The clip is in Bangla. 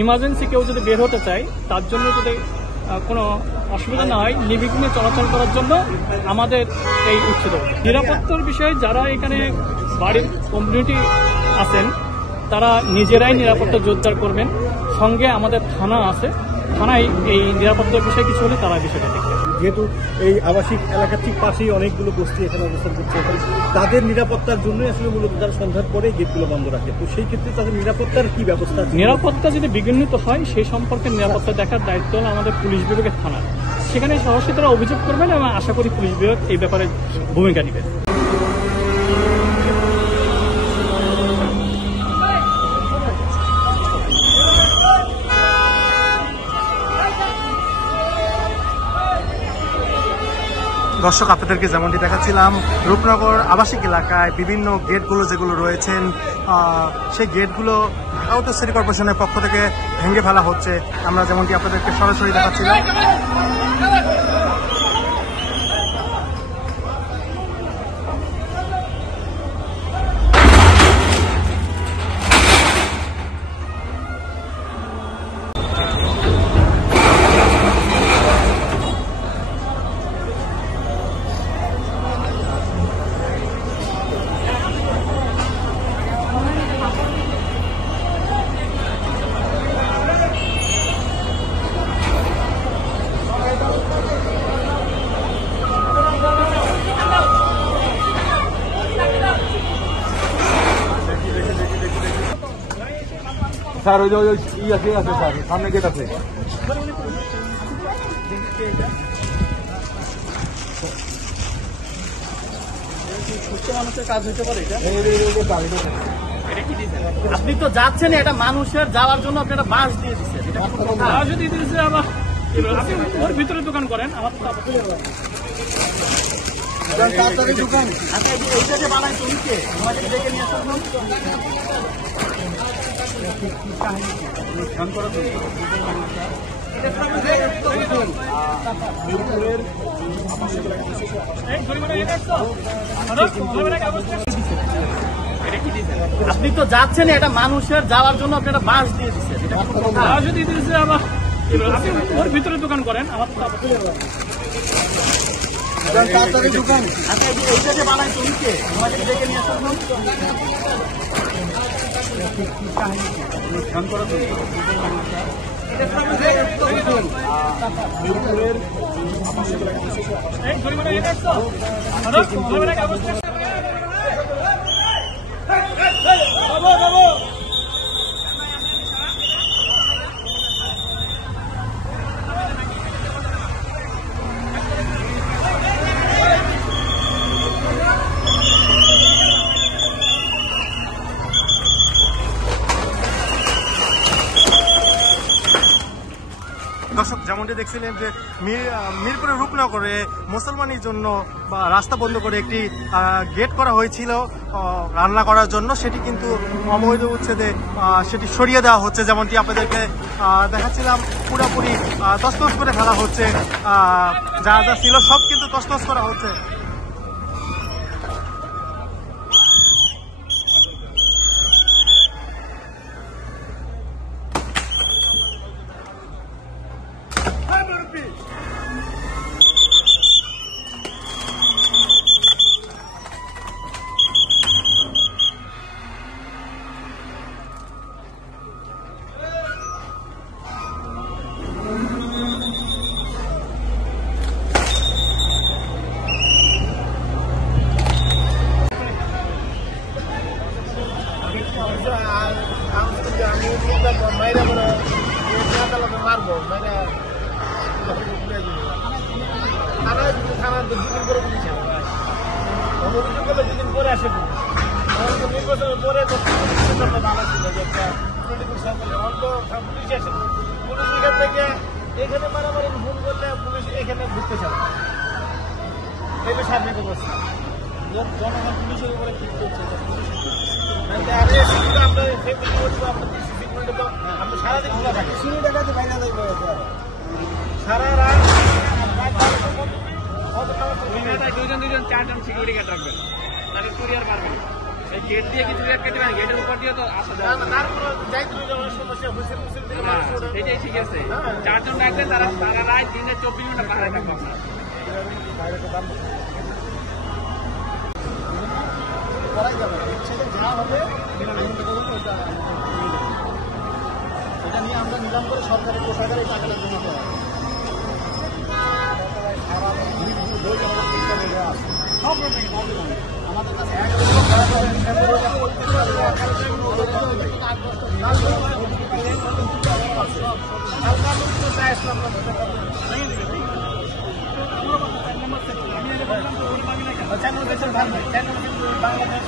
ইমার্জেন্সি কেউ যদি বের হতে চায় তার জন্য যদি কোনো অসুবিধা না হয় নির্বিঘ্নে চলাচল করার জন্য আমাদের এই উচ্ছেদ। নিরাপত্তার বিষয়ে যারা এখানে বাড়ির কমিউনিটি আছেন তারা নিজেরাই নিরাপত্তা জোরদার করবেন। সঙ্গে আমাদের থানা আছে, থানায় এই নিরাপত্তার বিষয়ে কিছু হলে তারা বিষয়টা দেখবেন। যেহেতু এই আবাসিক এলাকার ঠিক পাশেই অনেকগুলো গোষ্ঠী এখানে অবস্থান করছে, তাদের নিরাপত্তার জন্যই আসলে মূলত তারা সন্ধ্যার পরে গেটগুলো বন্ধ রাখে। তো সেই ক্ষেত্রে তাদের নিরাপত্তার কি ব্যবস্থা? নিরাপত্তা যদি বিঘ্নিত হয় সেই সম্পর্কে নিরাপত্তা দেখার দায়িত্ব হলো আমাদের পুলিশ বিভাগের থানা। সেখানে সরাসরি তারা অভিযোগ করবেন এবং আশা করি পুলিশ বিভাগ এই ব্যাপারে ভূমিকা নেবে। দর্শক, আপনাদেরকে যেমনটি দেখাচ্ছিলাম রূপনগর আবাসিক এলাকায় বিভিন্ন গেটগুলো যেগুলো রয়েছেন সেই গেটগুলো ঢাকা উত্তর সিটি কর্পোরেশনের পক্ষ থেকে ভেঙে ফেলা হচ্ছে। আমরা যেমনটি আপনাদেরকে সরাসরি দেখাচ্ছিলাম। স্যার ওই আছে স্যার, সামনে গেট আছে। আপনি তো যাচ্ছেন এটা মানুষের যাওয়ার জন্য আপনি একটা বাস দিয়ে দিচ্ছেন, যদি দিয়েছে আবার ওর ভিতরে দোকান করেন আমার তাড়াতাড়ি দোকান এইটাকে বানাই তুমিকে আমাদের দেখে নিয়ে আসুন। আপনি তো যাচ্ছেন এটা মানুষের যাওয়ার জন্য আপনি একটা বাস দিয়ে দিচ্ছেন, যদি দিয়েছে আবার ওর ভিতরে দোকান করেন আমার তাড়াতাড়ি দোকান এইটাকে বানাই তুমিকে আমাদের দেখে নিয়ে আসুন। দর্শক, যেমনটি দেখছিলেন যে মিরপুরের রূপনগরে মুসলমানের জন্য বা রাস্তা বন্ধ করে একটি গেট করা হয়েছিল রান্না করার জন্য, সেটি কিন্তু অবৈধ উচ্ছেদে সেটি সরিয়ে দেওয়া হচ্ছে। যেমনটি আপনাদেরকে দেখাচ্ছিলাম পুরোপুরি তছনছ করে ফেলা হচ্ছে, যা যা ছিল সব কিন্তু তছনছ করা হচ্ছে। নির্বাচনের পরে ভালো ছিল যে একটা পুলিশ আসে, পুলিশ এখান থেকে এখানে মারামারি ভুল করলে পুলিশ এখানে ঢুকতে চায়, এটা সার্বিক অবস্থা। জনগণ পুলিশের উপরে ঠিক করছে, আমরা সারাদিন খোলা থাকি, সারা রাত দুইজন 4জন সিকিউরিটি গার্ড রাখবেন, তাহলে চুরি আর পারবেন। গেট দিয়ে কিছু কেটে মানে গেটের উপর দিয়ে তো আসা যায় না। তারপরে যাইতে যাওয়ার সমস্যা হুইসেল মুসেল দিলে মানুষ ওঠে। এটাই ঠিক আছে। 4 জন রাখবেন, তারা রাত দিনে 24 ঘন্টা পাহাড়ে থাকবে আপনার। করাই যাবে না। ছেলে যা হবে এটা নিয়ে আমরা নিলাম করে সরকারি কোষাগারে টাকাটা জমা দেওয়া হবে। আমাদের কাছে বাংলাদেশ